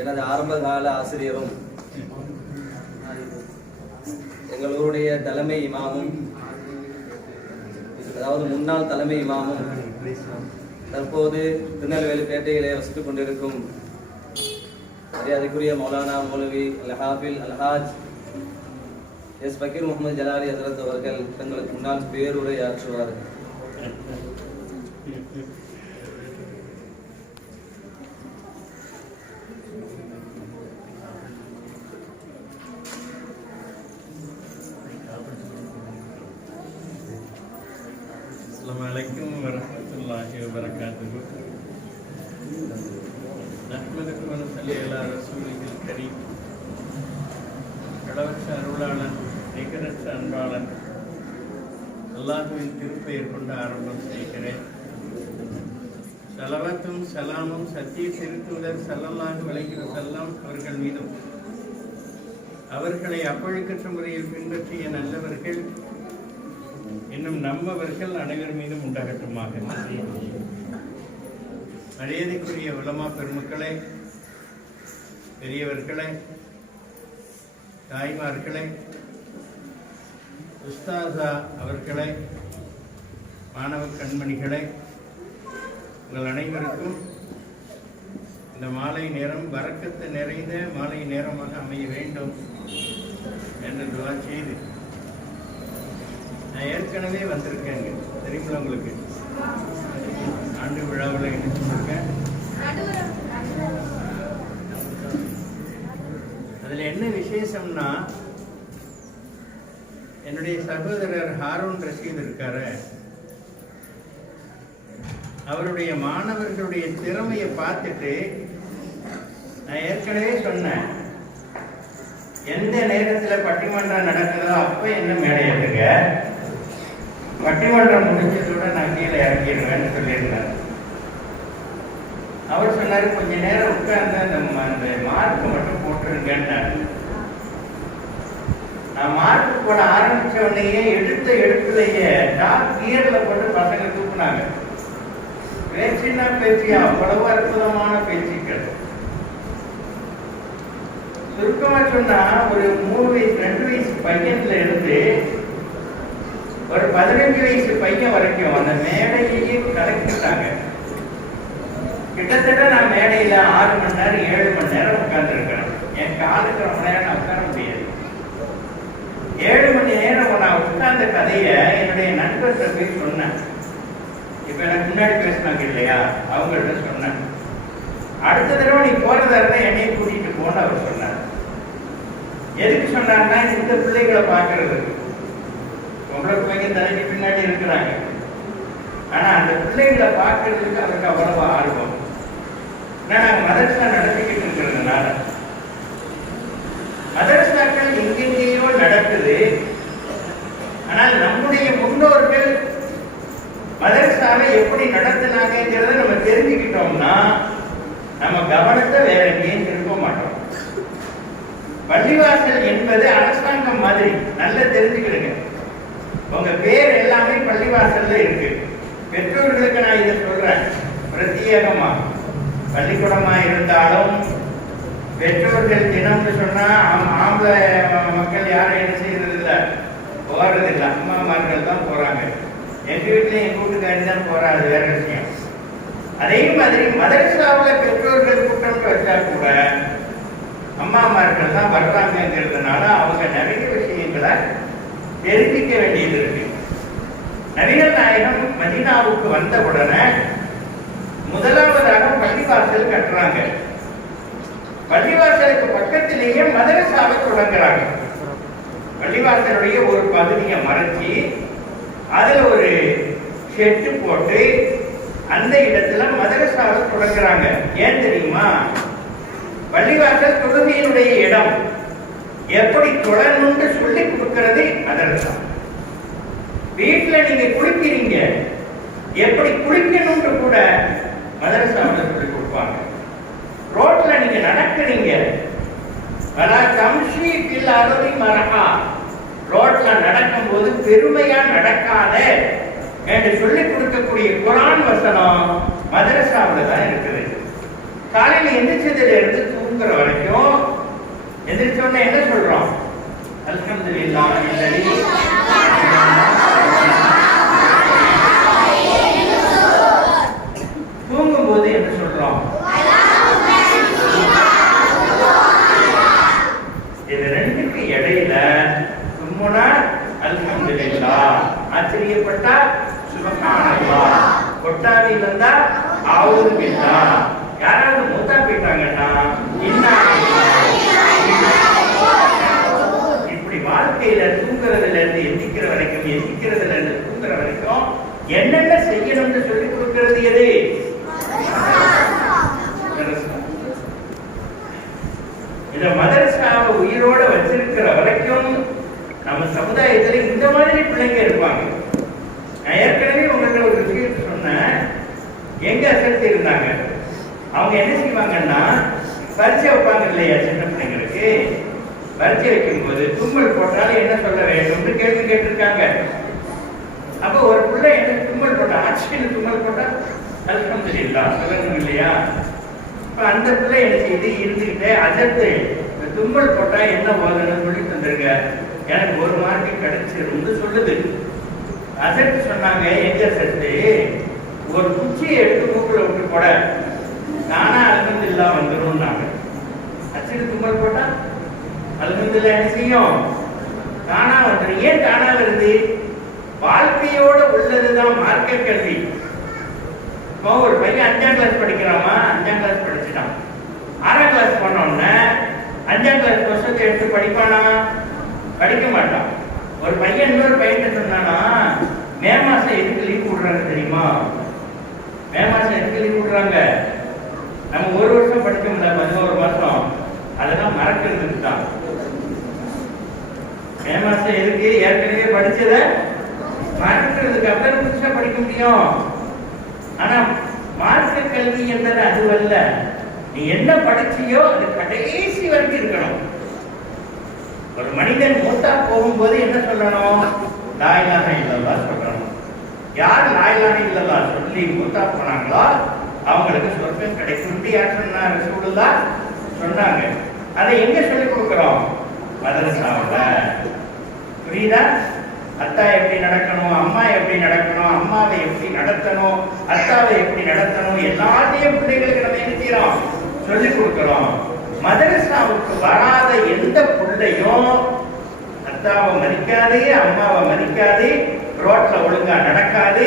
எனது ஆரம்பகால ஆசிரியரும் எங்களுடைய தலைமை இமாமும், அதாவது முன்னாள் தலைமை இமாமும், தற்போது திருநெல்வேலி பேட்டையிலே வசித்துக் கொண்டிருக்கும் மரியாதைக்குரிய மௌலானா மௌலவி அல்ஹாஃபில் அல்ஹாஜ் எஸ் பக்கீர் முகமது ஜலாலி ஹசரத் அவர்கள் தங்களுக்கு முன்னால் பேருரை ஆற்றுவார்கள். Assalamualaikum warahmatullahi wabarakatuh. Nahmaduhu wa nusalli ala rasulihil kareem. கடவுளற்ற அருளாளன், நிகரற்ற அன்பாளன் அல்லாஹ்வின் திருப்பெயர் கொண்டு ஆரம்பம் செய்கிறேன். ஸலவாத்தும் சலாமும் சத்திய திருத்தூதர் ஸல்லல்லாஹு அலைஹி வஸல்லம் அவர்கள் மீதும், அவர்களை அப்பழுக்கற்ற முறையில் பின்பற்றிய நல்லவர்கள் இன்னும் நம்மவர்கள் அனைவர் மீதும் உண்டாகட்டுமாக. மரியாதைக்குரிய உலமா பெருமக்களே, பெரியவர்களே, தாய்மார்களே, உஸ்தாதா அவர்களே, மாணவ கண்மணிகளே, உங்கள் அனைவருக்கும் இந்த மாலை நேரம் பரக்கத்து நிறைந்த மாலை நேரமாக அமைய வேண்டும் என்று துஆ செய்து, நான் ஏற்கனவே வந்திருக்கேங்க, தெரியுங்களா உங்களுக்கு? ஆண்டு விழாவில் இணைச்சிருக்கேன். அதில் என்ன விசேஷம்னா, என்னுடைய சகோதரர் ஹாரூன் ரஷீத் இருக்காரு, அவருடைய மாணவர்களுடைய திறமையை பார்த்துட்டு நான் ஏற்கனவே சொன்னேன், எந்த நேரத்தில் பட்டிமன்றம் நடக்குதோ அப்போ என்ன மேடையிட்டுங்க, பட்டிமன்றம் முடிஞ்சதோட நான் கீழே இறங்கிடுவேன்னு சொல்லியிருந்தேன். அவர் சொன்னார், கொஞ்ச நேரம் உட்கார்ந்து அந்த மார்க் மட்டும் போட்டுருங்கன்னு. நான் மார்க் போட ஆரம்பிச்ச உடனேயே எடுப்புலையே டாப் கியர்ல போட்டு பசங்க தூக்குனாங்க. பேச்சுன்னா பேச்சு, அவ்வளவு அற்புதமான பேச்சுக்கள். சுருக்கமா சொன்னா, ஒரு 3 வயசு 2 வயசு பையன்ல இருந்து ஒரு 15 வயசு பையன் வரைக்கும் அந்த மேடையே கலக்கிட்டாங்க. கிட்டத்தட்ட நான் மேடையில 6 மணி நேரம் 7 மணி நேரம் உட்கார்ந்து இருக்கிறேன். என் காலுக்கு ரொம்ப நேரம் உட்கார முடியாது. 7 மணி நேரம் நான் உட்கார்ந்த கதையை என்னுடைய நண்பர்கிட்ட போய் சொன்னேன். இப்ப எனக்கு முன்னாடி பேசினாங்க இல்லையா, அவங்கள்ட்ட சொன்னேன். அடுத்த தடவை நீ போறதா இருந்தா என்னைய கூட்டிட்டு போன்னு அவர் சொன்னார். எதுக்கு சொன்னார்னா, இந்த பிள்ளைகளை பார்க்கறது. உங்களுக்கு பிள்ளைங்க தலைக்கு பின்னாடி இருக்கிறாங்க, ஆனா அந்த பிள்ளைகளை பார்க்கறதுக்கு அவருக்கு அவ்வளவு ஆர்வம். நாங்கள் மதரசா நடத்திக்கிட்டு இருக்கிறதுனால, மதரசாக்கள் எங்கெங்கேயோ நடக்குது. ஆனால் நம்முடைய முன்னோர்கள் மதரசாவை எப்படி நடத்தினாங்கிறத நம்ம தெரிஞ்சுக்கிட்டோம்னா நம்ம கவனத்தை வேற எங்கேயும் திருப்ப மாட்டோம். பள்ளிவாசல் என்பது அரசாங்கம் மாதிரி, நல்லா தெரிஞ்சுக்கிடுங்க. உங்க பேர் எல்லாமே பள்ளிவாசல்ல இருக்கு. பெற்றோர்களுக்கு நான் இதை சொல்றேன் பிரத்யேகமா. பள்ளிக்கூடமா இருந்தாலும் பெற்றோர்கள் தினம்னு சொன்னா ஆம்பளை மக்கள் யாரும் என்ன செய்யறது இல்லை, போறது இல்லை, அம்மாமார்கள் தான் போறாங்க. எங்க வீட்டுல என் வீட்டுக்காரி தான் போறா, அது வேற விஷயம். அதே மாதிரி மதரசாவில் பெற்றோர்கள் கூட்டம் வச்சா கூட அம்மாமார்கள் தான் வர்றாங்கிறதுனால அவங்க நிறைய விஷயங்களை தெரிவிக்க வேண்டியது இருக்கு. நபிகள் நாயகம் மதீனாவுக்கு வந்த உடனே முதலாவதாக பள்ளிவாசல் கட்டுறாங்க. பள்ளிவாசலுக்கு பக்கத்திலேயே மதரசாவை தொடங்குறாங்க. பள்ளிவாசலுடைய ஒரு பகுதியை மறைச்சி அதுல ஒரு ஷெட்டு போட்டு அந்த இடத்துல மதரசாவை தொடங்குறாங்க. ஏன் தெரியுமா? பள்ளிவாசல் தொழுகையினுடைய இடம். எப்படி தொழணும்னு சொல்லி கொடுக்கிறது மதரசா. வீட்டுல நீங்க குளிக்கிறீங்க, எப்படி குளிக்கணும்னு கூட மதரசாவில் சொல்லி கொடுப்பாங்க. ரோட்ல நீங்க நடக்கிறீங்க, ரோட்ல நடக்கும் போது பெருமையா நடக்காத என்று சொல்லி கொடுக்கக்கூடிய குர்ஆன் வசனம் மதரசாவில் தான் இருக்குது. காலையில எந்திரிச்சதுல இருந்து தூங்குற வரைக்கும் எந்திரிச்ச உடனே என்ன சொல்றோம்? அல்ஹம்துலில்லாஹ் இல்லதி தூங்கும் போது என்ன சொல்றோம்? இது ரெண்டுக்கு இடையில சும்முனா அல்ஹம்துலில்லாஹ், ஆச்சரியப்பட்டா சுப்ஹானல்லாஹ், கொட்டாவி வந்தா அவுது பில்லாஹ், யாராவது மூத்தா போயிட்டாங்கன்னா இப்படி வாழ்க்கையில தூங்குறதுல இருந்து எந்திக்கிற வரைக்கும், எந்திக்கிறதுல இருந்து தூங்குற வரைக்கும் என்னென்ன செய்யணும்னு சொல்லி கொடுக்கிறது எது? இந்த மதரசாவை உயிரோட வச்சிருக்கிற வரைக்கும் நம்ம சமுதாயத்துல இந்த மாதிரி பிள்ளைங்க இருப்பாங்க. நான் ஏற்கனவே உங்களுக்கு ஒரு விஷயத்தை சொன்னேன். எங்க அசக்தி இருந்தாங்க, அவங்க என்ன செய்வாங்கன்னா பரீட்சை வைப்பாங்க இல்லையா சின்ன பிள்ளைங்களுக்கு. பரீட்சை வைக்கும் போது தும்மல் போட்டாலும் என்ன சொல்ல வேண்டும்னு கேள்வி கேட்டிருக்காங்க. அப்ப ஒரு பிள்ளை என்ன தும்மல் போட்டா, ஆக்சிஜன் தும்மல் போட்டா அல்ஹம்துலில்லாஹ் சொல்லணும் இல்லையா? இப்ப அந்த பிள்ளை என்ன செய்து இருந்துகிட்டே அஜத்து தும்மல் போட்டா என்ன ஓதணும்னு சொல்லி தந்துருங்க, எனக்கு 1 மார்க் கிடைச்சிரும்னு சொல்லுது. அஜத்து சொன்னாங்க, எங்க அஜத்து ஒரு குச்சியை எடுத்து மூக்குல விட்டு போட நானா அல்ஹம்துலில்லாஹ் வந்துரும்னாங்க. அஜத்து தும்மல் போட்டா அல்ஹம்துலில்லாஹ் என்ன செய்யும்? தானா வந்துடும். ஏன் தானா வருது? வாழ்க்கையோட உள்ளதுதான் மார்க்க கல்வி. இப்போ ஒரு பையன் 5ஆம் கிளாஸ் படிக்கிறாமா, 5ஆம் கிளாஸ் படிச்சுட்டான். 6ஆம் கிளாஸ் போனோடனே 5ஆம் கிளாஸ் வருஷத்தை எடுத்து படிப்பானா? படிக்க மாட்டான். ஒரு பையன் இன்னொரு பையன் சொன்னானா, மே மாசம் எதுக்கு லீவ் விடுறாங்க தெரியுமா? மே மாசம் எதுக்கு லீவ் விடுறாங்க? நம்ம 1 வருஷம் படிச்சோம்ல 11 மாசம், அதெல்லாம் மறக்கிறதுக்கு தான். மே மாசம் எதுக்கு? ஏற்கனவே படிச்சதை மறக்கிறதுக்கு. அப்புறம் புதுசா படிக்க முடியும். ஆனா மார்க்க கல்வி என்பது அதுவல்ல. நீ என்ன படிச்சியோ அது கடைசி வரைக்கும் இருக்கணும். ஒரு மனிதன் மூத்தா போகும்போது என்ன சொல்லணும்? லா இலாஹ இல்லல்லாஹ் சொல்லணும். யார் லா இலாஹ இல்லல்லாஹ் சொல்லி மூத்தா போனாங்களோ அவங்களுக்கு சொர்க்கம் கிடைக்கும். யார் சொன்னா? ரசூலுல்லாஹ் சொன்னாங்க. அதை எங்க சொல்லி கொடுக்கிறோம்? மதரசாவுல. புரியுதா? அத்தா எப்படி நடக்கணும், அம்மா எப்படி நடக்கணும், அம்மாவை எப்படி நடத்தணும், அத்தாவை எப்படி நடத்தணும், எல்லாத்தையும் பிள்ளைகளுக்கு நம்ம என்ன செய்யறோம்? சொல்லிக் கொடுக்கிறோம். மதரசாவுக்கு வராத எந்த பிள்ளையும் அத்தாவை மதிக்காது, அம்மாவை மதிக்காது, ரோட்ல ஒழுங்கா நடக்காது,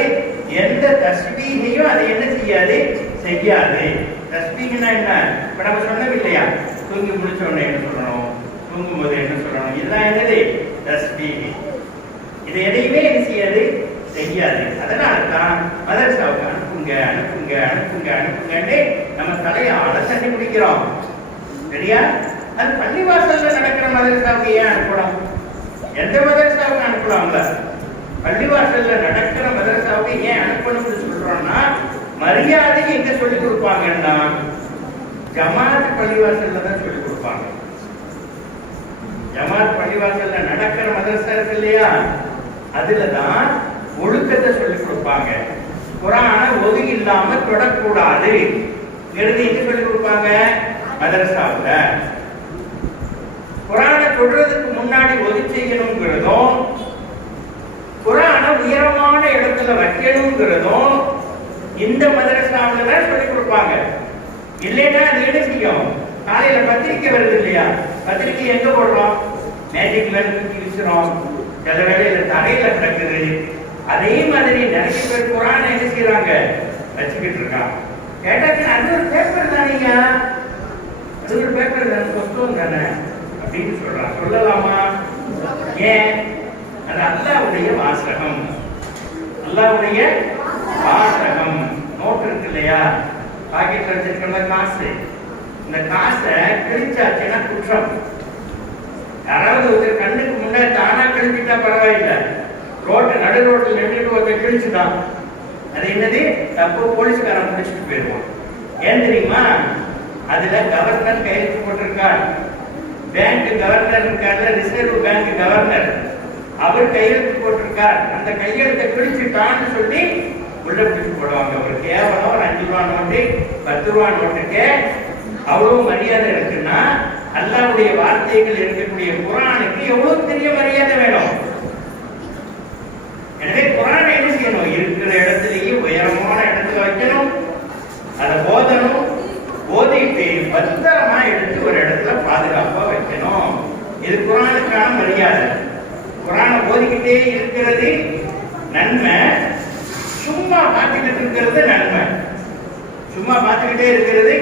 எந்த தஸ்பீகையும் அது என்ன செய்யாது? செய்யாது. தஸ்பீகனா என்ன? இப்ப நம்ம சொன்னோம் இல்லையா, தூங்கி முடிச்ச உடனே என்ன சொல்லணும், தூங்கும் போது என்ன சொல்லணும், இதெல்லாம் என்னது? தஸ்பீகை. இது எதையுமே என்ன செய்யாது? செய்யாது. அதனாலதான் மதரசாவுக்கு அனுப்புங்க அனுப்புங்க அனுப்புங்க அனுப்புங்கன்னு நம்ம தலையால தண்ணி குடிக்கிறோம். சரியா? அது பள்ளிவாசல்ல நடக்கிற மதரசாவுக்கு ஏன் அனுப்பணும்? எந்த மதரசாவுக்கு அனுப்பலாம்ல? பள்ளிவாசல்ல நடக்கிற மதரசாவுக்கு ஏன் அனுப்பணும்னு சொல்றோம்னா, மரியாதை எங்க சொல்லிக் கொடுப்பாங்கன்னா ஜமாத் பள்ளிவாசல்ல தான் சொல்லிக் கொடுப்பாங்க. ஜமாத் பள்ளிவாசல்ல நடக்கிற மதரசா இருக்கு இல்லையா, அதுலதான் ஒழுக்கத்தை சொல்லிக் கொடுப்பாங்க. குர்ஆனை ஒதுங்கி இல்லாம தொடக்கூடாது எங்க சொல்லிக் கொடுப்பாங்க? மதரசாவுல. குர்ஆனை தொடுறதுக்கு முன்னாடி ஒது செய்யணுங்கிறதும், குர்ஆனை உயரமான இடத்துல வைக்கணுங்கிறதும் இந்த மதரசாவுல தான் சொல்லிக் கொடுப்பாங்க. இல்லைன்னா அது என்ன செய்யும்? காலையில பத்திரிக்கை வருது இல்லையா, பத்திரிக்கை எங்க போடுறோம்? மேஜிக் மேல தூக்கி வீசுறோம். சில வேளையில தரையில கிடக்குது. அதே மாதிரி நிறைய பேர் குர்ஆனை என்ன செய்யறாங்க? வச்சுக்கிட்டு இருக்காங்க. கேட்டாக்க அது ஒரு பேப்பர் தானேயா, அது ஒரு பேப்பர் தானே, புத்தகம் தானே அப்படின்னு சொல்றாங்க. சொல்லலாமா? ஏன்? அது அல்லாஹ்வுடைய வாசகம். அல்லாஹ்வுடைய வாசகம். நோட்டு இருக்கு இல்லையா, பாக்கெட்ல வச்சிருக்கிற காசு, இந்த காசை கிழிச்சாச்சுன்னா குற்றம். யாராவது ஒருத்தர் கண்ணுக்கு முன்னாடி தானா கிழிச்சுட்டா பரவாயில்லை, ரோட்டு நடு ரோட்டில் நின்றுட்டு ஒருத்தர் கிழிச்சுதான், அது என்னது? தப்பு. போலீஸ்காரன் முடிச்சுட்டு போயிடுவான். ஏன் தெரியுமா? அதுல கவர்னர் கையெழுத்து போட்டிருக்கார். பேங்க் கவர்னர் இருக்காரு, ரிசர்வ் பேங்க் கவர்னர், அவர் கையெழுத்து போட்டிருக்கார். அந்த கையெழுத்தை கிழிச்சுட்டான்னு சொல்லி உள்ள பிடிச்சு போடுவாங்க. ஒரு கேவலம் ஒரு 5 ரூபா நோட்டு 10 ரூபா நோட்டுக்கு அவ்வளவு மரியாதை இருக்குன்னா அல்லாஹ்வுடைய வார்த்தைகள் இருக்கக்கூடிய குர்ஆனுக்கு எவ்வளவு பெரிய மரியாதை வேணும். எனவே குர்ஆனை என்ன செய்யணும்? இருக்கிற இடத்துலயே உயரமான இடத்துல வைக்கணும், அதை ஓதணும், ஓதிட்டு பத்திரமா எடுத்து ஒரு இடத்துல பாதுகாப்பா வைக்கணும். இது குர்ஆனுக்கான மரியாதை. குர்ஆனை ஓதிக்கிட்டே இருக்கிறது நன்மை, சும்மா பார்த்துக்கிட்டு இருக்கிறது நன்மை. சும்மா பார்த்துக்கிட்டே இருக்கிறது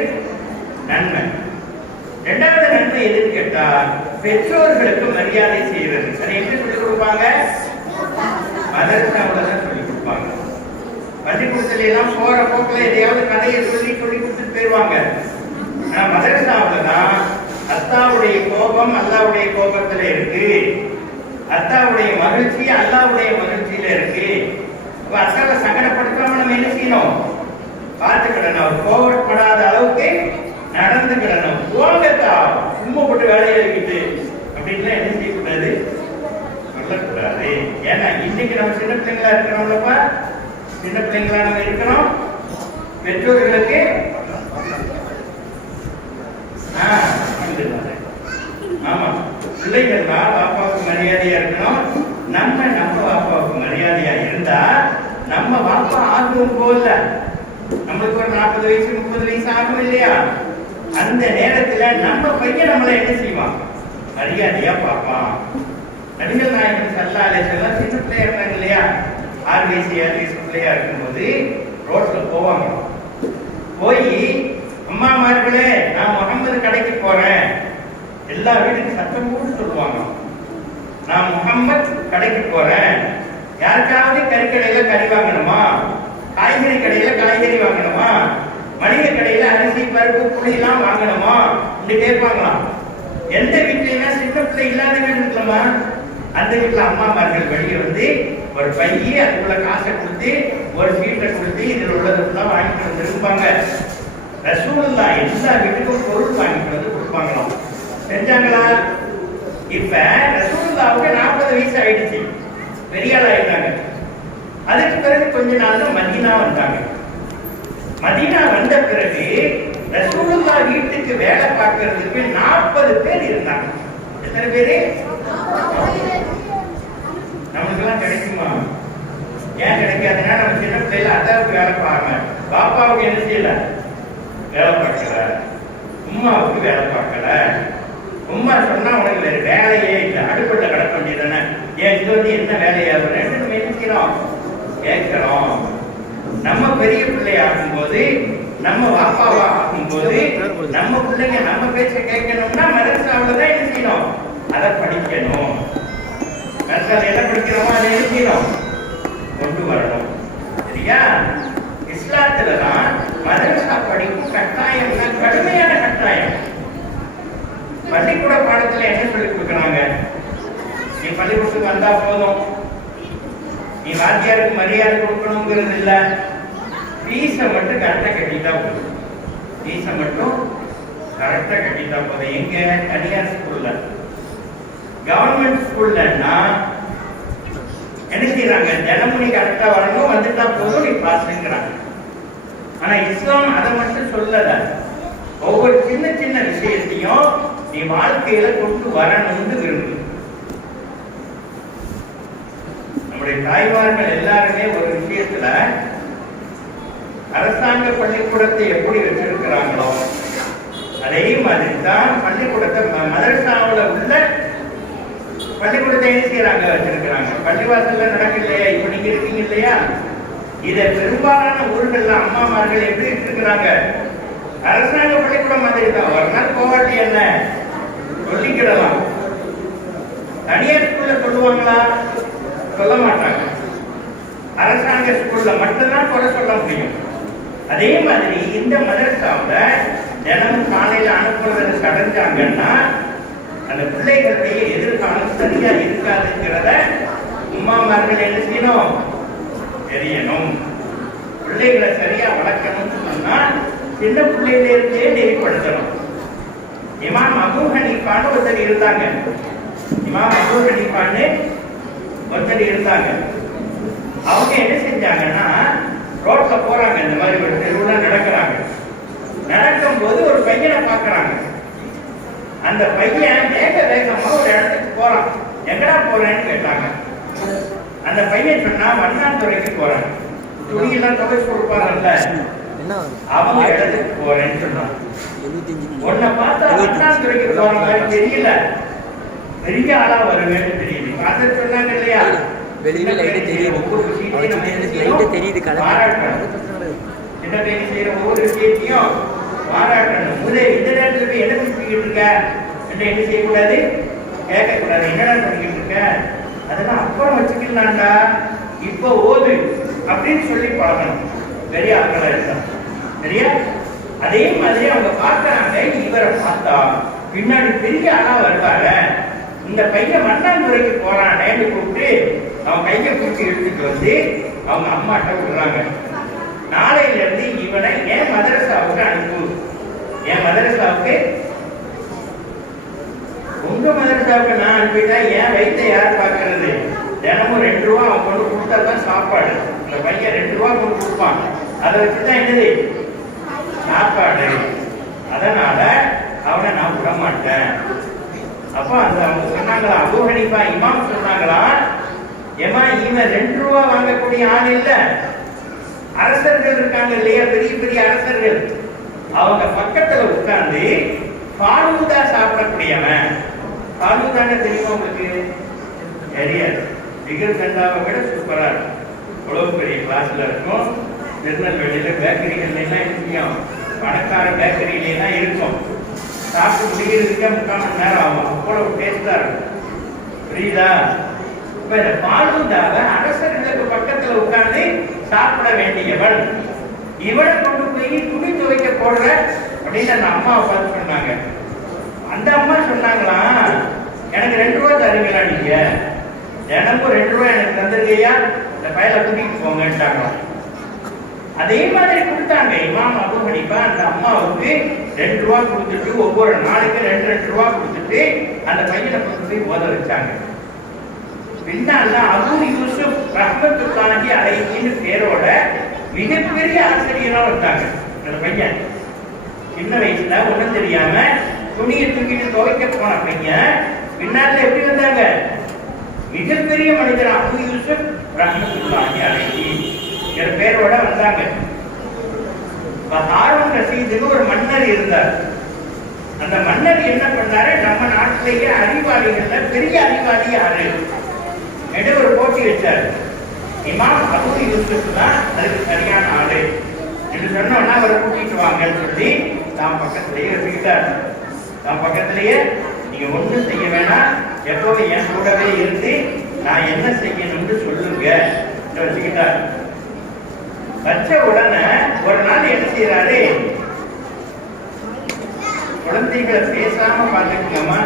நன்மை. இரண்டாவது நன்மை எதுன்னு கேட்டா பெற்றோர்களுக்கு மரியாதை செய்வது. அதை எப்படி சொல்லிக் கொடுப்பாங்க? மதரசாவுல தான் சொல்லிக் கொடுப்பாங்க. பள்ளிக்கூடத்துல எல்லாம் போற போக்குல எதையாவது கதையை சொல்லி கொடுத்துட்டு போயிருவாங்க. ஆனா மதரசாவுல தான் அத்தாவுடைய கோபம் அல்லாவுடைய கோபத்துல இருக்கு, அத்தாவுடைய மகிழ்ச்சி அல்லாவுடைய மகிழ்ச்சியில இருக்கு. அத்தாவை சங்கடப்படுத்தாம நம்ம என்ன செய்யணும்? பார்த்துக்கிடணும், கோபப்படாத அளவுக்கு நடந்துக்கிடணும். போங்கத்தா சும்மா போட்டு வேலையை இருக்கிட்டு அப்படின்லாம் என்ன செய்யக்கூடாது, சொல்லக்கூடாது. ஏன்னா இன்னைக்கு நம்ம சின்ன பிள்ளைங்களா இருக்கிறோம்லப்பா, சின்ன பிள்ளைங்களா நம்ம இருக்கிறோம். பெற்றோர்களுக்கு ஆமா பிள்ளைகள்னா பாப்பாவுக்கு மரியாதையா இருக்கணும். நம்ம பாப்பாவுக்கு மரியாதையா இருந்தா நம்ம பாப்பா ஆகும் போல நம்மளுக்கு ஒரு 40 வயசு 30 வயசு ஆகும் இல்லையா, அந்த நேரத்துல நம்ம பையன் நம்மளை என்ன செய்வான்? மரியாதையா பார்ப்பான். நபிகள் நாயகம் ஸல்லல்லாஹு அலைஹி வஸல்லம் சின்ன பிள்ளையா இருந்தாங்க இல்லையா, 6 வயசு 7 வயசு பிள்ளையா இருக்கும்போது ரோட்ல போவாங்க. போய் அம்மாமார்களே நான் முகமது கடைக்கு போறேன், எல்லா வீட்டுக்கும் சத்தம் போட்டு சொல்லுவாங்க, நான் முகமது கடைக்கு போறேன், யாருக்காவது கறிக்கடையில கறி வாங்கணுமா, காய்கறி கடையில காய்கறி வாங்கணுமா, மளிகை கடையில அரிசி பருப்பு புளி எல்லாம் வாங்கணுமா இப்படி கேட்பாங்களாம். எந்த வீட்டுல சின்ன பிள்ளை இல்லாத வீடு இருக்கலாமா, அந்த வீட்டுல அம்மாமார்கள் வெளியே வந்து ஒரு பையி அதுக்குள்ள காசை கொடுத்து ஒரு சீட்டை கொடுத்து இதுல உள்ளதெல்லாம் வாங்கிட்டு வந்துருப்பாங்க. ரசூலுல்லாஹ் எல்லா வீட்டுக்கும் பொருள் வாங்கிட்டு வந்து கொடுப்பாங்களாம். செஞ்சாங்களா? இப்ப ரசூலுல்லாஹ்வுக்கு 40 வயசு ஆயிடுச்சு, பெரிய ஆள் ஆயிட்டாங்க. அதுக்கு பிறகு கொஞ்ச நாள் மதீனா வந்தாங்க. மதீனா வந்த பிறகு ரசூலுல்லாஹ் வீட்டுக்கு வேலை பார்க்கறதுக்கு 40 பேர் இருந்தாங்க. எத்தனை பேரு? நமக்கெல்லாம் கிடைக்குமா? ஏன் கிடைக்காதுன்னா நம்ம சின்ன பிள்ளைல அத்தாவுக்கு வேலை பார்க்கல, பாப்பாவுக்கு என்ன செய்யல வேலை பார்க்கல, உம்மாவுக்கு வேலை பார்க்கல. உம்மா சொன்னா உனக்கு வேற வேலையே இல்லை, அடுப்பட்ட கிடக்க வேண்டியதானே, ஏன் இது வந்து என்ன வேலையா நம்ம என்ன செய்யறோம்? கேட்கிறோம். நம்ம பெரிய பிள்ளை ஆகும்போது, நம்ம பாப்பாவா ஆகும்போது, நம்ம பிள்ளைங்க நம்ம பேச்ச கேட்கணும்னா மதரசாவுல தான் என்ன செய்யணும்? அதை படிக்கணும். மதரசால என்ன படிக்கிறோமோ அதை என்ன செய்யணும்? கொண்டு வரணும். சரியா? இஸ்லாத்துல தான் மதரசா படிப்பு கட்டாயம், கடுமையான கட்டாயம். பள்ளிக்கூட பாடத்துல என்ன சொல்லி கொடுக்குறாங்க? நீ பள்ளிக்கூடத்துக்கு வந்தா போதும், நீ வாத்தியாருக்கு மரியாதை கொடுக்கணுங்கிறது இல்ல, ஃபீஸை மட்டும் கரெக்டா கட்டிட்டா போதும். ஃபீஸை மட்டும் கரெக்டா கட்டிட்டா போதும். எங்க? தனியார் ஸ்கூல்ல. கவர்மெண்ட் ஸ்கூல்லன்னா என்ன செய்யறாங்க? தினமும் நீ கரெக்டா வரணும், வந்துட்டா போதும் நீ பாஸ்ங்கிறாங்க. ஆனா இஸ்லாம் அதை மட்டும் சொல்லல, ஒவ்வொரு சின்ன சின்ன விஷயத்தையும் நீ வாழ்க்கையில கொண்டு வரணும்னு விரும்பு. நம்முடைய தாய்மார்கள் எல்லாருமே ஒரு விஷயத்துல அரசாங்க பள்ளிக்கூடத்தை எப்படி வச்சிருக்கிறாங்களோ அதே மாதிரி தான் பள்ளிக்கூடத்தை மதரசாவுல உள்ள பள்ளிக்கூடத்தை என்ன செய்யறாங்க? வச்சிருக்கிறாங்க. பள்ளிவாசல்ல நடக்கலையா? இப்ப நீங்க இருக்கீங்க இல்லையா, இதை பெரும்பாலான ஊர்கள்ல அம்மாமார்கள் எப்படி இருக்கிறாங்க? அரசாங்க பள்ளிக்கூடம் மாதிரி தான். ஒரு நாள் போகாட்டி என்ன சொல்லிக்கிடலாம். தனியார் ஸ்கூல்ல சொல்லுவாங்களா? சொல்ல மாட்டாங்க. அரசாங்க ஸ்கூல்ல மட்டும்தான் குறை சொல்ல முடியும். அதே மாதிரி இந்த மதரசாவுல தினமும் காலையில அனுப்புறதை சடைஞ்சாங்கன்னா அந்த பிள்ளைகளுடைய எதிர்காலம் சரியா இருக்காதுங்கிறத உமாமார்கள் என்ன செய்யணும்? தெரியணும். பிள்ளைகளை சரியா வளர்க்கணும்னு சொன்னா சின்ன பிள்ளையில இருந்தே நெறிப்படுத்தணும். இமாம் அபூ ஹனீஃபான்னு ஒருத்தர் இருந்தாங்க. இமாம் அபூ ஹனீஃபான்னு ஒருத்தர் இருந்தாங்க. அவங்க என்ன செஞ்சாங்கன்னா ரோட்ல போறாங்க, இந்த மாதிரி ஒரு தெருவுல நடக்கிறாங்க. நடக்கும் போது ஒரு பையனை பாக்குறாங்க. அந்த பையன் வேகமா ஒரு இடத்துக்கு போறான். எங்கடா போறேன்னு கேட்டாங்க. அந்த பையன் சொன்னா வண்ணாந்துறைக்கு போறேன். துணியெல்லாம் துவைச்சு கொடுப்பாங்கல்ல, அவங்க இடத்துக்கு போறேன்னு சொன்னான். உன்னை பார்த்தா வண்ணாந்துறைக்கு போற மாதிரி தெரியல, பெரிய ஆளா வருவேன்னு தெரியுது. பார்த்து சொன்னாங்க இல்லையா, வெளியில லைட் தெரியுது, லைட் தெரியுது, சின்ன பையன் செய்யற ஒவ்வொரு விஷயத்தையும் பாராட்டணும். முதல் இந்த நேரத்துல என்ன பண்ணிக்கிட்டு இருக்க என்ன செய்யக்கூடாது, கேட்கக்கூடாது. என்னடா பண்ணிக்கிட்டு இருக்க, அதெல்லாம் அப்புறம் வச்சுக்கலாம்டா, இப்போ ஓது அப்படின்னு சொல்லி பழகணும். பெரிய ஆட்களா இருக்கான் சரியா. அதே மாதிரி அவங்க பார்க்கறாங்க, இவரை பார்த்தா பின்னாடி பெரிய ஆளா வருவாங்க. இந்த பையன் வண்ணாந்துறைக்கு போறானேன்னு கூப்பிட்டு அவன் கையை பிடிச்சி எடுத்துட்டு வந்து அவங்க அம்மாட்ட விடுறாங்க. நாளையில இருந்து இவனை என் மதரசாவுக்கு அனுப்பு. என் மதரசாவுக்கு, உங்க மதரசாவுக்கு நான் அனுப்பிட்டா என் வயிற்றை யார் பார்க்கறது? தினமும் 2 ரூபா அவன் கொண்டு கொடுத்தா தான் சாப்பாடு. இந்த பையன் 2 ரூபா கொண்டு கொடுப்பான், அதை வச்சுதான் என்னது சாப்பாடு. அதனால அவனை நான் விட மாட்டேன். அப்ப அந்த அவங்க சொன்னாங்களா, அபூ ஹனீஃபா இமாம் சொன்னாங்களா, ஏமா இவன் 2 ரூபா வாங்கக்கூடிய ஆள் இல்ல, அரசர்கள் இருக்காங்க இல்லையா, பெரிய பெரிய அரசர்கள், அவங்க பக்கத்துல உட்கார்ந்து பாலூதா சாப்பிடக்கூடியவன். பாலூதான்னு தெரியுமா உங்களுக்கு? தெரியாது. திகழ் கண்டாவை விட சூப்பரா இருக்கும். அவ்வளவு பெரிய கிளாஸ்ல இருக்கும். திருநெல்வேலியில பேக்கரிகள் எல்லாம் இருக்கும், பணக்கார பேக்கரியில எல்லாம் இருக்கும். சாப்பிட்டு முடிகிறதுக்கே 3/4 மணி நேரம் ஆகும், அவ்வளவு டேஸ்டா இருக்கும். புரியுதா? இப்ப இந்த பாலூதாவை அரசர்களுக்கு பக்கத்துல உட்கார்ந்து சாப்பிட வேண்டியவன் இவனை கொண்டு போய் துணி துவைக்க போடுற அப்படின்னு அந்த அம்மாவை பார்த்து சொன்னாங்க. அந்த அம்மா சொன்னாங்களா, எனக்கு 2 ரூபா தருவீங்களா, நீங்க தினமும் 2 ரூபா எனக்கு தந்துருக்கையா, இந்த பையலை கூட்டிட்டு போங்கட்டாங்களாம். அதே மாதிரி கொடுத்தாங்க. இமாம் அபூ ஹனீஃபா அந்த அம்மாவுக்கு 2 ரூபா கொடுத்துட்டு ஒவ்வொரு நாளைக்கு 2 ரூபா கொடுத்துட்டு அந்த பையனை கொண்டு போய் ஓத வச்சாங்க. பின்னால அபூ யூசுப் ரஹ்மத்துல்லாஹி அலைஹின்னு பேரோட மிகப்பெரிய ஆசிரியரா வந்தாங்க. அந்த பையன் சின்ன வயசுல ஒண்ணும் தெரியாம துணியை தூக்கிட்டு துவைக்க போன பையன் பின்னால எப்படி வந்தாங்க? மிகப்பெரிய மனிதர் அபூ யூசுப் ரஹ்மத்துல்லாஹி அலைஹி என்ற பேரோட வந்தாங்க. ஹாரூன் ரஷீதுன்னு ஒரு மன்னர் இருந்தார். அந்த மன்னர் என்ன பண்ணாரு, நம்ம நாட்டிலேயே அறிவாளிகள்ல பெரிய அறிவாளி யாரு என்று ஒரு போட்டி வச்சாரு. இமாம் அபூ யூசுப் தான் அதுக்கு சரியான ஆளு என்று சொன்னோம்னா அவரை கூட்டிட்டு வாங்கன்னு சொல்லி தான் பக்கத்திலேயே வச்சுக்கிட்டார். தான் பக்கத்திலேயே நீங்க ஒண்ணும் செய்ய வேணாம், எப்பவும் என் கூடவே இருந்து நான் என்ன செய்யணும்னு சொல்லுங்க வச்சுக்கிட்டார். வச்ச உடனே ஒரு நாள் என்ன செய்யறாரு, குழந்தைகளை பேசாம பார்த்துக்கோங்கம்மா.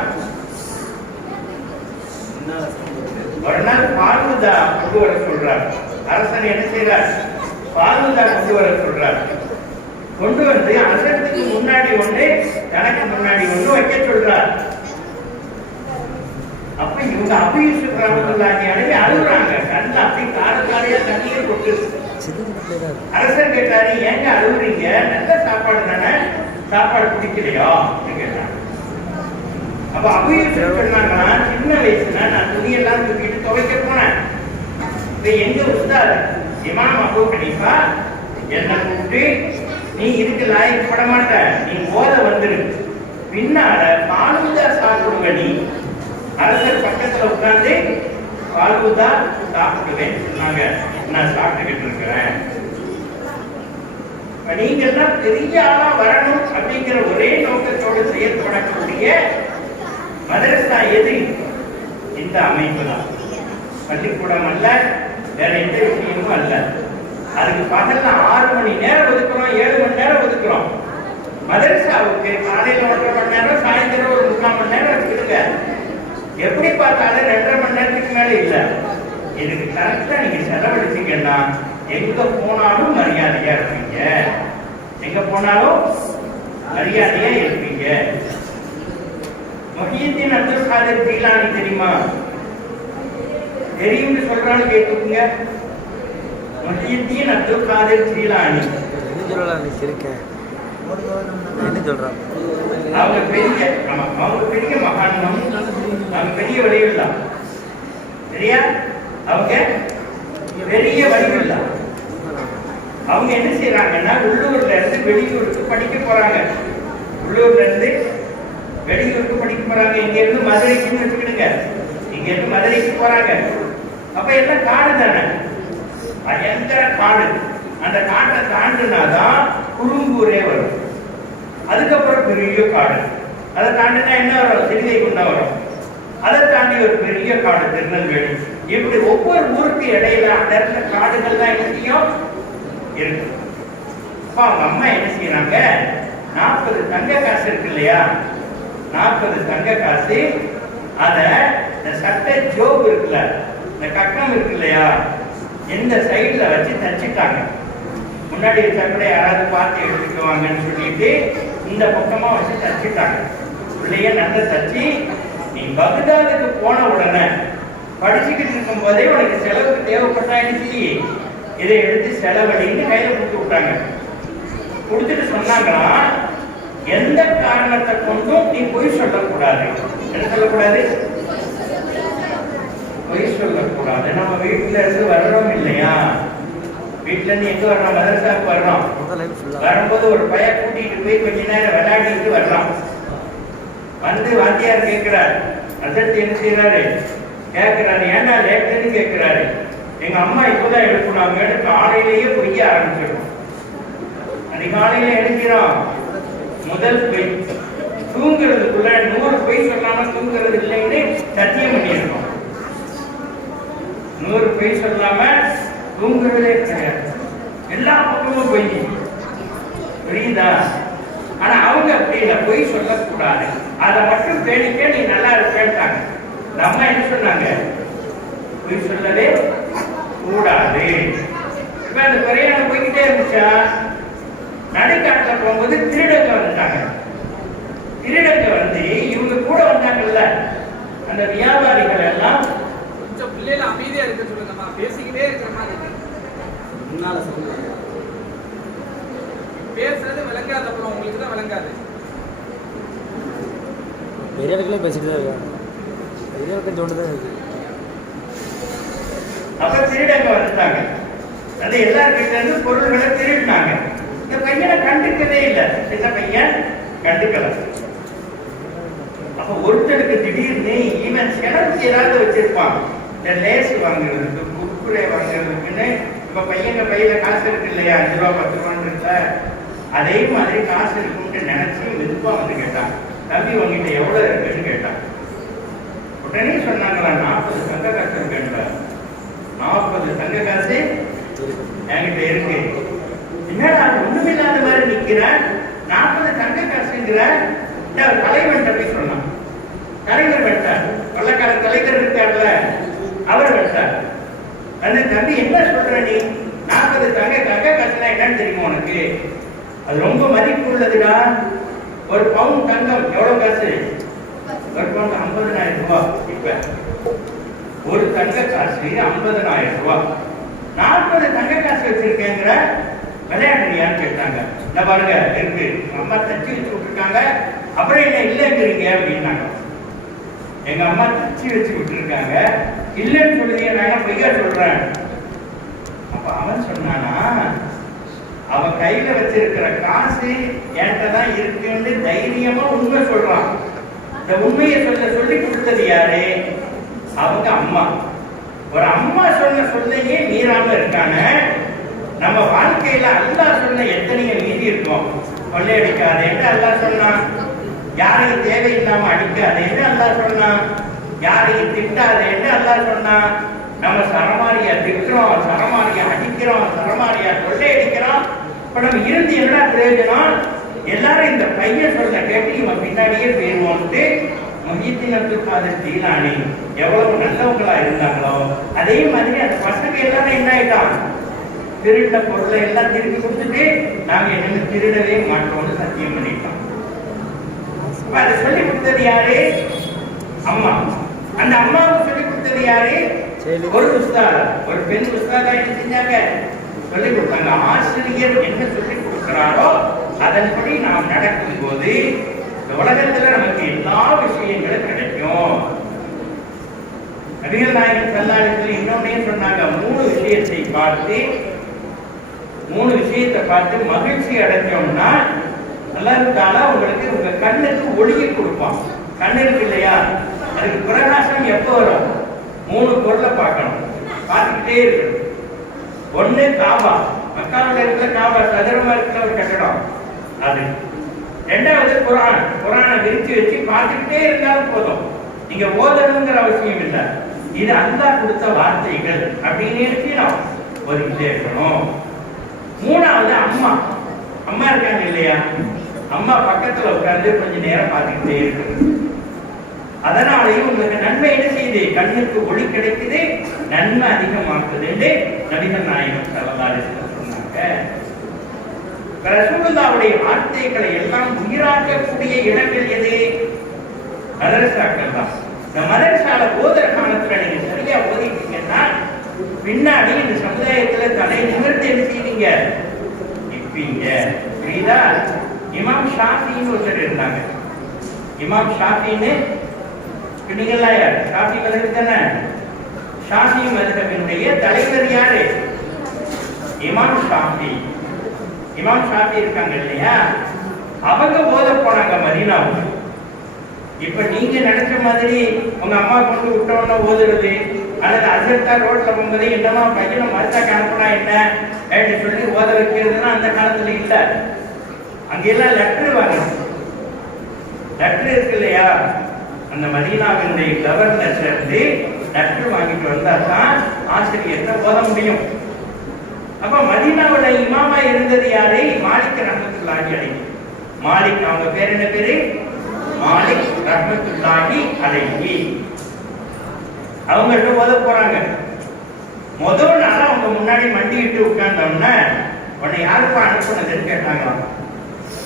ஒரு நாள் பாலூதா கொண்டு வர சொல்றார். அரசன் என்ன செய்யறார், பாலூதா கொண்டு வர சொல்றார். கொண்டு வந்து அரசனுக்கு முன்னாடி ஒண்ணு, தனக்கு முன்னாடி ஒண்ணு வைக்க சொல்றார். அப்ப இவங்க அபூ யூசுப் ரஹ்மத்துல்லாஹி அலைஹி அழுகுறாங்க. கண்ணு அப்படி காலையா தண்ணீர் கொட்டு. அரசர் கேட்டாரு, ஏங்க அழுகுறீங்க, நல்ல சாப்பாடு தானே, சாப்பாடு பிடிக்கலையா கேட்டாங்க. அப்ப அபூ யூசுப் சொன்னாங்கன்னா, சின்ன வயசுல நான் துணியெல்லாம் தூக்கிட்டு துவைக்க போனேன். இப்ப எங்க உஸ்தாத் இமாம் அபூ ஹனீஃபா என்ன கூப்பிட்டு, நீ இதுக்கு லாயக்கப்பட மாட்ட, நீ ஓத வந்துரு, பின்னால பாலூதா சாப்பிடுங்க, நீ அரசர் பக்கத்துல உட்கார்ந்து பாலூதா சாப்பிடுவேன் சொன்னாங்க. நான் சாப்பிட்டுக்கிட்டு இருக்கிறேன். நீங்க எல்லாம் பெரிய ஆளா வரணும் அப்படிங்கிற ஒரே நோக்கத்தோடு செயல்படக்கூடிய மதரசா எது? இந்த அமைப்பு தான். பள்ளிக்கூடம் அல்ல, வேற எந்த விஷயமும் அல்ல. அதுக்கு பகல்ல 6 மணி நேரம் ஒதுக்குறோம், 7 மணி நேரம் ஒதுக்குறோம். மதரசாவுக்கு காலையில 1.5 மணி நேரம், சாயந்தரம் ஒரு 3/4 மணி நேரம் வச்சுக்கிடுங்க. எப்படி பார்த்தாலும் 2.5 மணி நேரத்துக்கு மேல இல்ல. இதுக்கு கரெக்டா நீங்க செலவழிச்சீங்கன்னா எங்க போனாலும் மரியாதையா இருப்பீங்க, எங்க போனாலும் மரியாதையா இருப்பீங்க. முஹியுத்தீன் அப்துல் காதிர் ஜீலானி தெரியுமா? தெரியும்னு சொல்றான்னு கேட்டுக்கோங்க. முஹியுத்தீன் அப்துல் காதிர் ஜீலானி. என்ன சொல்லலாம்? நீ இருக்கேன் என்ன சொல்றான்? அவங்க பெரிய மகான்கள், அவங்க பெரிய வழிகள் தான். சரியா? அவங்க பெரிய வழிகள் தான். அவங்க என்ன செய்யறாங்கன்னா உள்ளூர்ல இருந்து வெளியூருக்கு படிக்க போறாங்க. உள்ளூர்ல இருந்து வெளியூருக்கு படிக்க போறாங்க. இங்க இருந்து மதுரைக்குன்னு வச்சுக்கிடுங்க. இங்க இருந்து மதுரைக்கு போறாங்க. அப்ப எல்லாம் காடு தானே, பயங்கர காடு. அந்த காட்டை தாண்டினாதான் குறும்பூரே வரும். அதுக்கப்புறம் பெரிய காடு. அதை தாண்டினா என்ன வரும்? சிறுகை கொண்டா வரும். அதை தாண்டி ஒரு பெரிய காடு திருநெல்வேலி. இப்படி ஒவ்வொரு ஊருக்கு இடையில அந்த இடத்துல காடுகள் தான் என்ன செய்யும் இருக்கு. அப்ப அவங்க அம்மா என்ன செய்யறாங்க, 40 தங்க காசு இருக்கு இல்லையா, 40 தங்க காசு அத இந்த சட்டை ஜோப் இருக்குல்ல, இந்த கக்கம் இருக்கு இல்லையா, இந்த சைடுல வச்சு தச்சுட்டாங்க. முன்னாடி சட்டை யாராவது பார்த்து எடுத்துக்குவாங்கன்னு சொல்லிட்டு இந்த பக்கமா வச்சு தச்சுட்டாங்க. உள்ளேயே நல்லா தச்சு, நீ பகதாதுக்கு போன உடனே படிச்சுக்கிட்டு இருக்கும் போதே உனக்கு செலவுக்கு தேவைப்பட்டா என்ன இதை எடுத்து செலவழின்னு கையில கொடுத்து விட்டாங்க. கொடுத்துட்டு சொன்னாங்களா, எந்த காரணத்தை கொண்டும் நீ பொய் சொல்லக்கூடாது. என்ன சொல்லக்கூடாது? பொய் சொல்லக்கூடாது. நம்ம வீட்டுல இருந்து வர்றோம் இல்லையா, வீட்டுல இருந்து எங்க வர்றோம், மதரசாவுக்கு வர்றோம். வரும்போது ஒரு பைய கூட்டிட்டு போய் கொஞ்ச நேரம் விளையாடிட்டு வரலாம். வந்து வாத்தியார் கேட்கிறார், அசத்து என்ன செய்யறாரு கேட்கிறாரு, ஏன்னா லேட்டுன்னு கேட்கிறாரு. எங்க அம்மா இப்பதான் எடுக்கணும், காலையிலேயே பொய்ய ஆரம்பிச்சிடும். அதிகாலையில எடுக்கிறோம் முதல் பொய். தூங்குறதுக்குள்ள 100 பொய் சொல்லாம தூங்குறது இல்லைன்னு சத்தியம் பண்ணியிருக்கோம். 100 பொய் சொல்லாம தூங்குறதே கிடையாது. எல்லா பக்கமும் பொய். புரியுதா? ஆனா அவங்க அப்படி இல்லை, பொய் சொல்லக்கூடாது. அதை மட்டும் பேணிக்க நீ நல்லா இருப்பேன்ட்டாங்க. நம்ம என்ன சொன்னாங்க, பொய் சொல்லவே கூடாது. இப்ப அந்த பிரயாணம் போய்கிட்டே இருந்துச்சா, நடுக்காட்டுல போகும்போது திருடங்க வந்துட்டாங்க. திருடங்க வந்து இவங்க கூட வந்தாங்கல்ல அந்த வியாபாரிகள் எல்லாம், கொஞ்சம் பிள்ளைல அமைதியா இருக்க சொல்லுங்கம்மா, பேசிக்கிட்டே இருக்கிற மாதிரி பேசுறது விளங்காது. அப்புறம் உங்களுக்கு தான் விளங்காது. பெரியவர்களே பேசிட்டு தான் இருக்காங்க, பெரியவர்கள் தோண்டுதான் இருக்கு. அப்ப திருடங்க வந்துட்டாங்க. அது எல்லார்கிட்ட இருந்து பொருள்களை திருடினாங்க. இந்த பையனை கண்டுக்கவே இல்லை. இந்த பையன் கண்டுக்கல. அப்ப ஒருத்தருக்கு திடீர்னு இவன் செலவுக்கு ஏதாவது வச்சிருப்பான். இந்த லேஸ் வாங்குறதுக்கு, குர்குரே வாங்குறதுக்குன்னு. இப்ப பையங்க பையில காசு இருக்கு இல்லையா, 5 ரூபா 10 ரூபான்னு இருக்கா, அதே மாதிரி காசு இருக்குன்னு நினைச்சு மெதுப்பா வந்து கேட்டான், தம்பி உங்ககிட்ட எவ்வளவு இருக்குன்னு கேட்டான். உடனே சொன்னாங்களா, 40 தங்க காசு இருக்குன்ற. 40 தங்க காசு என்கிட்ட இருக்கு. என்னடா ஒண்ணுமில்லாத மாதிரி நிக்கிற, 40 தங்க காசுங்கிற. தலைவன் தம்பி சொன்னான். தலைவர் வெட்டார், கொள்ளக்கார தலைவர் இருக்கார்ல, அவர் வெட்டார். அந்த தம்பி என்ன சொல்ற நீ, 40 தங்க காசுனா என்னன்னு தெரியுமா உனக்கு? அது ரொம்ப மதிப்பு உள்ளதுடா. ஒரு பவுன் தங்கம் எவ்வளவு காசு? ஒரு பவுன் 50,000 ரூபாய். இப்ப ஒரு தங்க காசு 50,000 ரூபாய். 40 தங்க காசு வச்சிருக்கேங்கிற, விளையாடுறியான்னு கேட்டாங்க. இந்த பாருங்க இருக்கு, அம்மா தச்சு வச்சு விட்டுருக்காங்க. அப்புறம் என்ன இல்லைங்கிறீங்க அப்படின்னாங்க. எங்க அம்மா தச்சு வச்சு விட்டுருக்காங்க, இல்லைன்னு சொல்லுங்க, நான் பொய்யா சொல்றேன். அப்ப அவன் சொன்னானா, அவன் கையில வச்சிருக்கிற காசு என்கிட்ட தான் இருக்குன்னு தைரியமா உண்மை சொல்றான். இந்த உண்மையை சொல்லி கொடுத்தது யாரு? அவங்க அம்மா. ஒரு அம்மா சொன்ன சொல்லையே மீறாம இருக்காங்க. நம்ம வாழ்க்கையில அல்லாஹ் சொன்ன எத்தனையோ மீறி இருக்கும். கொள்ளையடிக்காதேன்னு அல்லாஹ் சொன்னான். யாரையும் தேவையில்லாம அடிக்காதேன்னு அல்லாஹ் சொன்னான். யாரையும் திட்டாதேன்னு அல்லாஹ் சொன்னான். நம்ம சரமாரியா திட்டுறோம், சரமாரியா அடிக்கிறோம், சரமாரியா கொள்ளையடிக்கிறோம். இப்ப நம்ம இருந்து என்ன பிரயோஜனம்? எல்லாரும் இந்த பையன் சொல்ல கேட்டு இவன் பின்னாடியே போயிருவோம்ட்டு முஹியுத்தீன் அப்துல் காதிர் ஜீலானி எவ்வளவு நல்லவங்களா இருந்தாங்களோ அதே மாதிரி அந்த பசங்க எல்லாரும் என்ன ஆயிட்டான், திருட்ட பொருளை எல்லாம் திருப்பி கொடுத்துட்டு நாங்க என்ன திருடவே மாட்டோம்னு சத்தியம் பண்ணிட்டோம். அதை சொல்லி கொடுத்தது யாரு? அம்மா. அந்த அம்மாவுக்கு சொல்லி கொடுத்தது யாரு? ஒரு உஸ்தாதா, ஒரு பெண் உஸ்தாதா என்ன செஞ்சாங்க, சொல்லிக் கொடுத்தாங்க. ஆசிரியர் என்ன சொல்லிக் கொடுக்கிறாரோ அதன்படி நாம் நடக்கும் போது இந்த உலகத்துல நமக்கு எல்லா விஷயங்களும் கிடைக்கும். நபிகள் நாயகம் ஸல்லல்லாஹு அலைஹி வஸல்லம் இன்னொன்னையும் சொன்னாங்க. மூணு விஷயத்தை பார்த்து மகிழ்ச்சி அடைஞ்சோம்னா அல்லாஹ் தஆலா உங்களுக்கு உங்க கண்ணுக்கு ஒளியை கொடுப்பான். கண்ணு இருக்கு இல்லையா, அதுக்கு பிரகாசம் எப்போ வரும்? மூணு பொருளை பார்க்கணும், பார்த்துக்கிட்டே இருக்கணும். ஒண்ணு காபா, மக்காவில் இருக்கிற காபா, சதுரமா இருக்கிற ஒரு கட்டடம் அது. ரெண்டாவது குர்ஆனை விரிச்சு வச்சு பார்த்துக்கிட்டே இருந்தாலும் போதும், நீங்க ஓதணுங்கிற அவசியம் இல்லை. இது அல்லாஹ் கொடுத்த வார்த்தைகள் அப்படின்னு இருக்கணும், ஓதிக்கிட்டே இருக்கணும். மூணாவது அம்மா இருக்காங்க இல்லையா, அம்மா பக்கத்துல உட்கார்ந்து கொஞ்ச நேரம் பார்த்துக்கிட்டே இருக்கு. அதனாலேயும் உங்களுக்கு நன்மை என்ன செய்யுது? கண்ணுக்கு ஒளி கிடைக்குது, நன்மை அதிகமாக்குது என்று நபிகள் நாயகம் ஸல்லல்லாஹு அலைஹி வஸல்லம் சொன்னாங்க. ரசூலுல்லாஹ்வுடைய வார்த்தைகளை எல்லாம் உயிராக்கக்கூடிய இடங்கள் எது? மதரசாக்கள் தான். இந்த மதரசால ஓதுற காலத்துல நீங்க சரியா ஓதிட்டீங்கன்னா பின்னாடி இந்த சமுதாயத்துல தலை நிமிர்ந்து என்ன செய்வீங்க? நிற்பீங்க. புரியுதா? இமாம் ஷாஃபின்னு ஒருத்தர் இருந்தாங்க. இமாம் ஷாஃபின்னு நீங்களா யார்? ஷாஃபி மதஹப் தானே? ஷாஃபி மதஹபினுடைய தலைவர் யாரு? இமாம் ஷாஃபி. இமாம் ஷாஃபி இருக்காங்க இல்லையா, அவங்க ஓத போனாங்க மதீனாவுக்கு. இப்ப நீங்க நினைச்ச மாதிரி உங்க அம்மா கொண்டு விட்டோன்னு ஓதுறது, அல்லது அசர்த்தா ரோட்ல போகும்போது என்னமா பையனை மருத்தாக்கு அனுப்புனா என்ன அப்படின்னு சொல்லி ஓத வைக்கிறதுனா அந்த காலத்துல இல்ல. அங்கெல்லாம் லெட்டர் வாங்கணும். லெட்டர் இருக்கு இல்லையா, அந்த மதீனாவினுடைய கவர்னர் சேர்ந்து லெட்டர் வாங்கிட்டு வந்தா தான் ஆசிரியர்கிட்ட ஓத முடியும். அப்ப மதீனாவோட இமாமா இருந்தது யாரு? மாலிக் ரஹ்மத்துல்லாஹி அலைஹி. மாலிக், அவங்க பேர் என்ன பேரு? மாலிக் ரஹ்மத்துல்லாஹி அலைஹி. அவங்கள்ட்ட ஓத போறாங்க. முதல் நாள் அவங்க முன்னாடி மண்டிட்டு உட்கார்ந்தோம்னா உன்னை யாருப்பா அனுப்புனதுன்னு கேட்டாங்களாம்.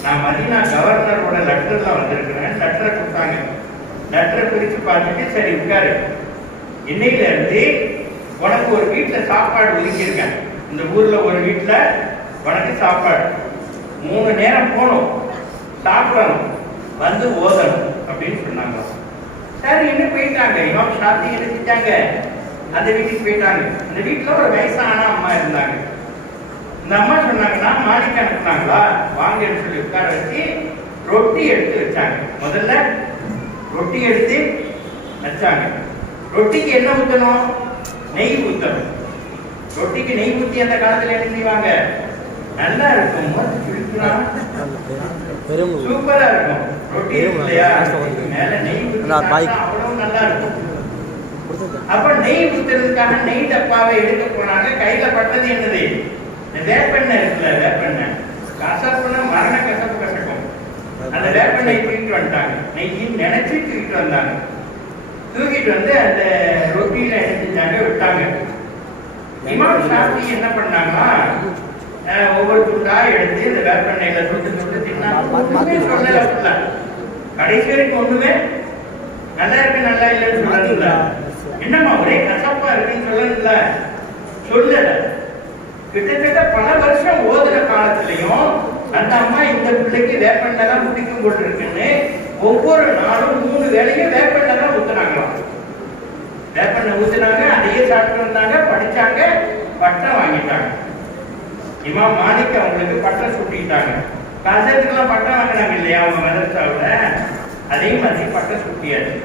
நான் மதீனா கவர்னரோட லெட்டர்ல வந்திருக்கிறேன். லெட்டரை கொடுத்தாங்க. லெட்டரை பிரிச்சு பார்த்துட்டு சரி உட்காரு, இன்னையில இருந்து உனக்கு ஒரு வீட்டுல சாப்பாடு ஒதுக்கியிருக்கேன். இந்த ஊர்ல ஒரு வீட்டுல உனக்கு சாப்பாடு, 3 நேரம் போகணும், சாப்பிடணும், வந்து ஓதணும் அப்படின்னு சொன்னாங்க. சரி என்ன போயிட்டாங்க. இமாம் ஷாஃபி என்ன செஞ்சாங்க? அந்த வீட்டுக்கு போயிட்டாங்க. அந்த வீட்டுல ஒரு வயசான அம்மா இருந்தாங்க. இந்த அம்மா சொன்னாங்கன்னா மாலிக் அனுப்புனாங்களா வாங்கன்னு சொல்லி உட்கார வச்சு ரொட்டி எடுத்து வச்சாங்க. முதல்ல ரொட்டி எடுத்து வச்சாங்க. ரொட்டிக்கு என்ன ஊத்தணும்? நெய் ஊத்தணும். ரொட்டிக்கு நெய் ஊத்தி அந்த காலத்துல என்ன செய்வாங்க? நல்லா இருக்கும், சூப்பரா இருக்கும். ரொட்டி இல்லையா, மேல நெய் அவ்வளவு நல்லா இருக்கும். அப்ப நெய் ஊத்துறதுக்காக நெய் டப்பாவை எடுக்க போனாங்க. கையில பட்டது என்னது? வேப்பெண்ணெய் இருக்குல்ல, வேப்பெண்ணெய் கசப்புனா மரண கசப்பு கசக்கும். அந்த வேப்பெண்ணெய் தூக்கிட்டு வந்துட்டாங்க. நெய்யும் நினைச்சு தூக்கிட்டு வந்தாங்க. தூக்கிட்டு வந்து அந்த ரொட்டியில என்ன செஞ்சாங்க? விட்டாங்க. இமாம் ஷாஃபி என்ன பண்ணாங்கன்னா ஒவ்வொரு துண்டா எடுத்து இந்த வேப்பெண்ணெயில தொட்டு தின்னா கடைசி வரைக்கும் ஒண்ணுமே நல்லா இருக்கு நல்லா இல்லைன்னு சொல்லல. என்னம்மா ஒரே கசப்பா இருக்குன்னு சொல்லல, சொல்லல. கிட்டத்தட்ட பல வருஷம் ஓதுற காலத்திலையும் அந்த அம்மா இந்த பிள்ளைக்கு வேப்பெண்ணெய் தான் பிடிக்கும் போட்டு இருக்குன்னு ஒவ்வொரு நாளும் 3 வேளையும் வேப்பெண்ணெய் தான் ஊத்துனாங்களாம். வேப்பெண்ணெய் ஊத்துனாங்க, அதையே சாப்பிட்டு வந்தாங்க, படிச்சாங்க, பட்டம் வாங்கிட்டாங்க. இமாம் மாலிக் அவங்களுக்கு பட்டம் சூட்டிட்டாங்க. கசத்துக்கெல்லாம் பட்டம் வாங்கினாங்க இல்லையா அவங்க மதரசாவுல, அதே மாதிரி பட்டம் சூட்டியாச்சு.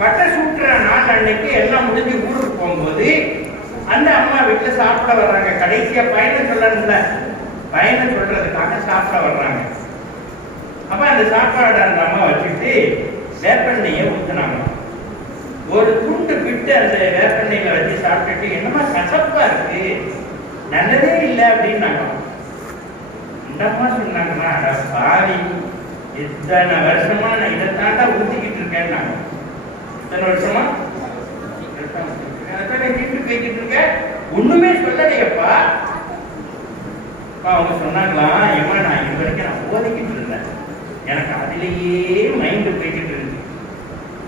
பட்டம் சூட்டுற நாள் அன்னைக்கு எல்லாம் முடிஞ்சு ஊருக்கு போகும்போது அந்த அம்மா வீட்டுல சாப்பிட வர்றாங்க. கடைசியா பயணம் சொல்லணும்ல, பயணம் சொல்றதுக்காக சாப்பிட வர்றாங்க. அப்ப அந்த சாப்பாடு அந்த அம்மா வச்சுட்டு வேப்பெண்ணெயை ஊத்துனாங்க. ஒரு துண்டு விட்டு அந்த வேப்பெண்ணெயில வச்சு சாப்பிட்டுட்டு என்னமா கசப்பா இருக்கு, நல்லதே இல்லை அப்படின்னாங்க. இந்த அம்மா சொன்னாங்கன்னா பாவி, இத்தனை வருஷமா நான் இதைத்தாண்டா ஊத்திக்கிட்டு இருக்கேன். இத்தனை வருஷமா பேசிட்டு இருக்க, ஒண்ணுமே சொல்லலையப்பா. அவங்க சொன்னாங்களா, ஏமா நான் இது வரைக்கும் நான் ஓதிக்கிட்டு இருந்தேன், எனக்கு அதிலேயே மைண்ட் போய்கிட்டு இருக்கு.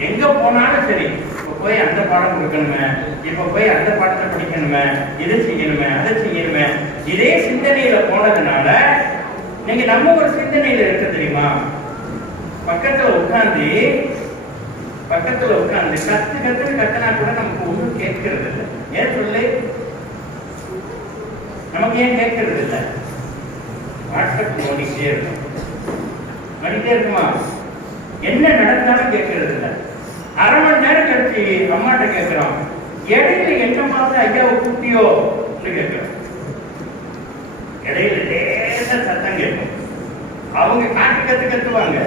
எங்க போனாலும் சரி, போய் அந்த பாடம் கொடுக்கணுமே, இப்ப போய் அந்த பாடத்தை படிக்கணுமே, இதை செய்யணுமே, அதை செய்யணுமே, இதே சிந்தனையில போனதுனால நீங்க நம்ம ஒரு சிந்தனையில இருக்க தெரியுமா? பக்கத்துல உட்கார்ந்து கத்துனா கூட நமக்கு ஒண்ணும் கேட்கறது இல்லை. ஏன் சொல்லு, நமக்கு ஏன் கேட்கறது இல்லை? வாட்ஸ்அப் நோண்டிக்கிட்டே இருக்குமா? என்ன நடந்தாலும் கேட்கறது இல்லை. அரை மணி நேரம் கழிச்சு அம்மாட்ட கேட்கிறோம், இடையில என்ன பார்த்து ஐயாவை கூட்டியோ கேட்கிறோம். இடையில லேசா சத்தம் கேட்கும். அவங்க கத்துவாங்க.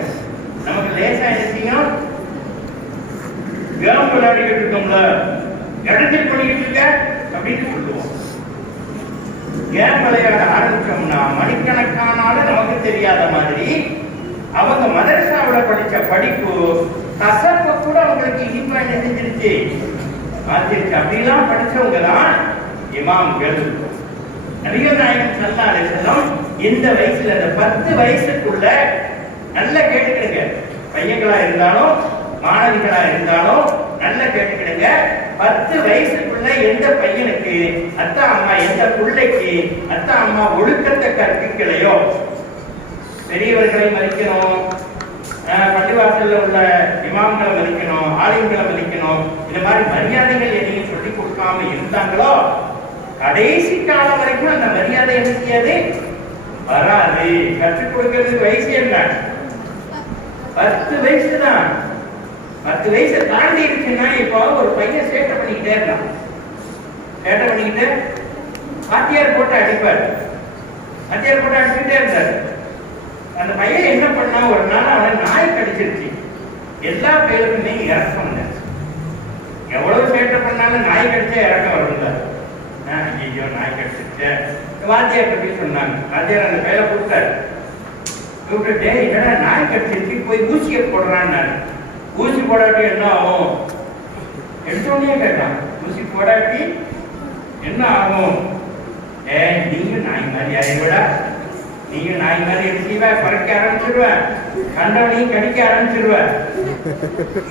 நமக்கு லேசா என்ன கேம் விளையாடிக்கிட்டு இருக்கோம்ல, இடத்தில் பண்ணிக்கிட்டு இருக்க அப்படின்னு சொல்லுவோம். கேம் விளையாட ஆரம்பிச்சோம்னா மணிக்கணக்கானாலும் நமக்கு தெரியாத மாதிரி அவங்க மதரசாவில் படிச்ச படிப்பு கசப்ப கூட அவங்களுக்கு இனிப்பா செஞ்சிருச்சு, மாத்திருச்சு. அப்படிலாம் படிச்சவங்க தான் இமாம்கள். நபிகள் நாயகம் ஸல்லல்லாஹு அலைஹி வஸல்லம் இந்த வயசுல, அந்த 10 வயசுக்குள்ள நல்லா கேட்டுக்கிடுங்க, பையங்களா இருந்தாலும் மாணவிகளா இருந்தாலும் நல்லா கேட்டுக்கிடுங்க. 10 வயசுக்குள்ள எந்த பையனுக்கு அத்தா அம்மா, எந்த பிள்ளைக்கு அத்தா அம்மா ஒழுக்கத்தை கற்பிக்கலையோ, பெரியவர்களை மதிக்கணும், பள்ளிவாசல்ல உள்ள இமாம்களை மதிக்கணும், ஆலிம்களை மதிக்கணும், இந்த மாதிரி மரியாதைகள் எதையும் சொல்லி கொடுக்காம இருந்தாங்களோ கடைசி காலம் வரைக்கும் அந்த மரியாதை என்ன செய்யாது, வராது. கற்றுக் கொடுக்கிறது வயசு என்ன? 10 வயசு தான். 10 வயசை தாண்டி இருக்குன்னா இப்போ ஒரு பையன் சேட்டை பண்ணிக்கிட்டே இருக்கான். சேட்டை பண்ணிக்கிட்டு வாத்தியார் போட்டு அடிப்பார். வாத்தியார் போட்டு அடிச்சுக்கிட்டே இருந்தார். அந்த பையன் என்ன பண்ணா, ஒரு நாள் அவனை நாய் கடிச்சிருச்சு. எல்லா பேருக்குமே இறக்கம் இல்லை. எவ்வளவு சேட்டை பண்ணாலும் நாய் கடிச்சா இறக்கம் வரும்ல. ஐயோ நாய் கடிச்சிருச்சு, வாத்தியார் பற்றி சொன்னாங்க. வாத்தியார் அந்த பையனை கூப்பிட்டாரு. கூப்பிட்டு, என்னடா நாய் கடிச்சிருச்சு, போய் ஊசியை போடுறான்னு. ஊசி போடாட்டி என்ன ஆகும்? எடுத்தோடனே கேட்டான், ஊசி போடாட்டி என்ன ஆகும்? நீயும் நாய் மாதிரி ஆயிடுவடா, நீயும் நாய் மாதிரி எடுத்துவ, பறக்க ஆரம்பிச்சிருவ, கண்டவனையும் கடிக்க ஆரம்பிச்சிருவ.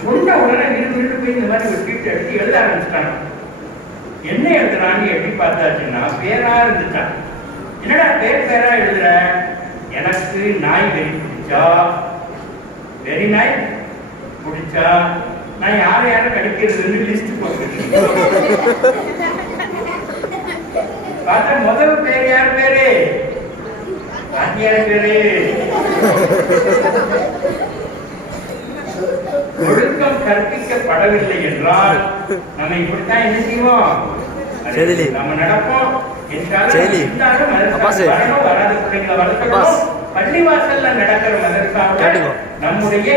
சொன்ன உடனே நின்று போய் இந்த மாதிரி ஒரு சீட்டு எடுத்து எழுத ஆரம்பிச்சிட்டான். என்ன எழுதுறான்னு எப்படி பார்த்தாச்சுன்னா பேரா இருந்துச்சான். என்னடா பேரா எழுதுற? எனக்கு நாய் வெறி பிடிச்சா, வெறி நாய் பிடிச்சா நான் யாரை கடிக்கிறதுன்னு லிஸ்ட் போட்டுருக்கேன். பார்த்தா முதல் பேர் யார் பேரு? வாத்தியார் பேரு. ஒழுக்கம் கற்பிக்கப்படவில்லை என்றால் நம்ம இப்படித்தான் என்ன செய்வோம்? நம்ம நடப்போம். பள்ளிவாசல்ல நடக்கிற மதரசாவுல நம்முடைய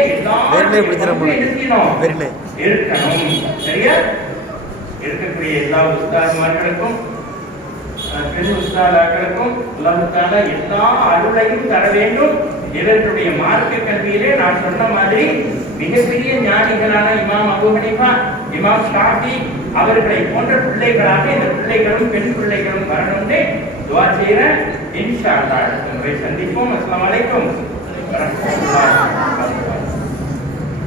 இருக்கணும். சரியா? இருக்கக்கூடிய எல்லா உஸ்தாதுமார்களுக்கும் பெண் உஸ்தாதாக்களுக்கும் அல்லாஹ் தஆலா எல்லா அருளையும் தர வேண்டும். இவர்களுடைய மார்க்க கல்வியிலே நான் சொன்ன மாதிரி மிகப்பெரிய ஞானிகளான இமாம் அபூ ஹனீஃபா, இமாம் ஷாஃபி அவர்களை போன்ற பிள்ளைகளாக இந்த பிள்ளைகளும் பெண் பிள்ளைகளும் வரணும்னு துஆ செய்கிறேன். இன்ஷா அல்லாஹ் அடுத்த முறை சந்திப்போம். அஸ்ஸலாமு அலைக்கும் வரஹ்மத்துல்லாஹி வபரகாத்துஹு.